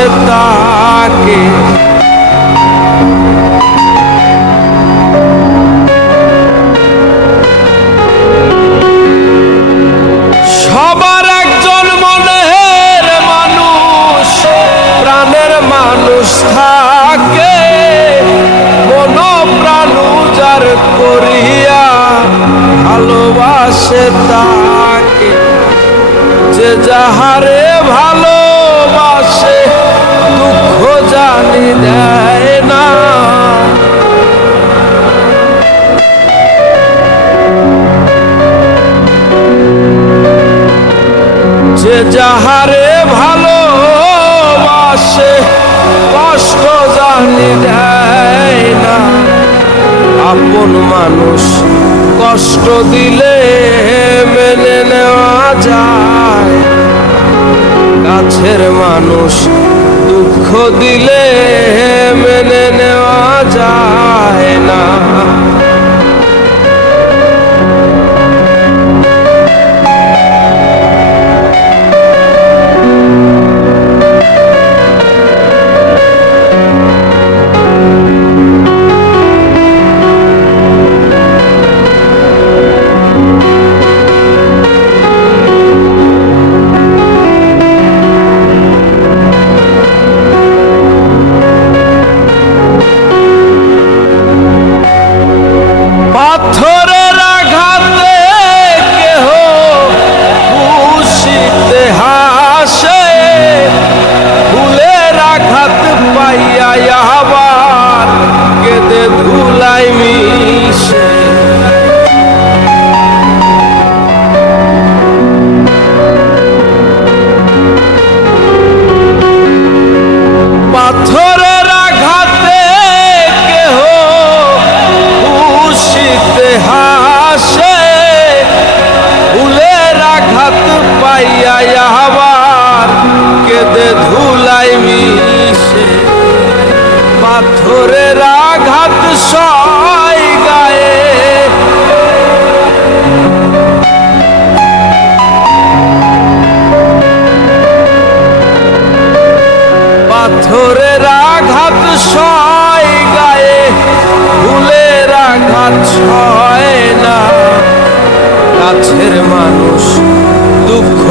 ভালোবাসে যে যাহারে ভালোবাসে, কষ্ট জানি দেয় না। আপন মানুষ কষ্ট দিলে মেনে নেওয়া যায়। কাছের মানুষ দুঃখ দিলে মেনে নেওয়া যায় না। আবার কেঁদে ধুলাই মিশে। পাথরের আঘাত সয় গায়ে। পাথরের আঘাত সয় গায়ে, ফুলের আঘাত ছয় না। কাছের মানুষ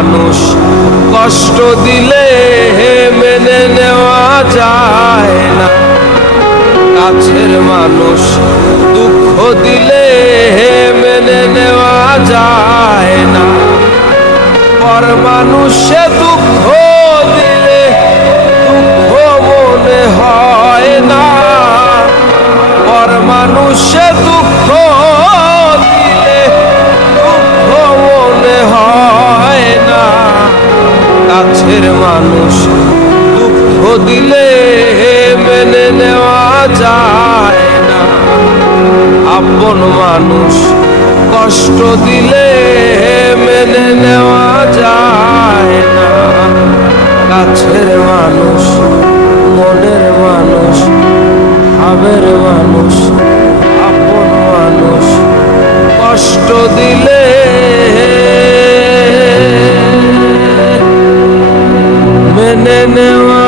মানুষ কষ্ট দিলে মেনে নেওয়া যায় না। কাছের মানুষ দুঃখ দিলে হে মেনে নেওয়া যায় না। পর মানুষে কাছের মানুষ দুঃখ দিলে মেনে নেওয়া যায় না। আপন মানুষ কষ্ট দিলে মেনে নেওয়া যায় না। কাছের মানুষ, মনের মানুষ, ভাবের মানুষ nene wa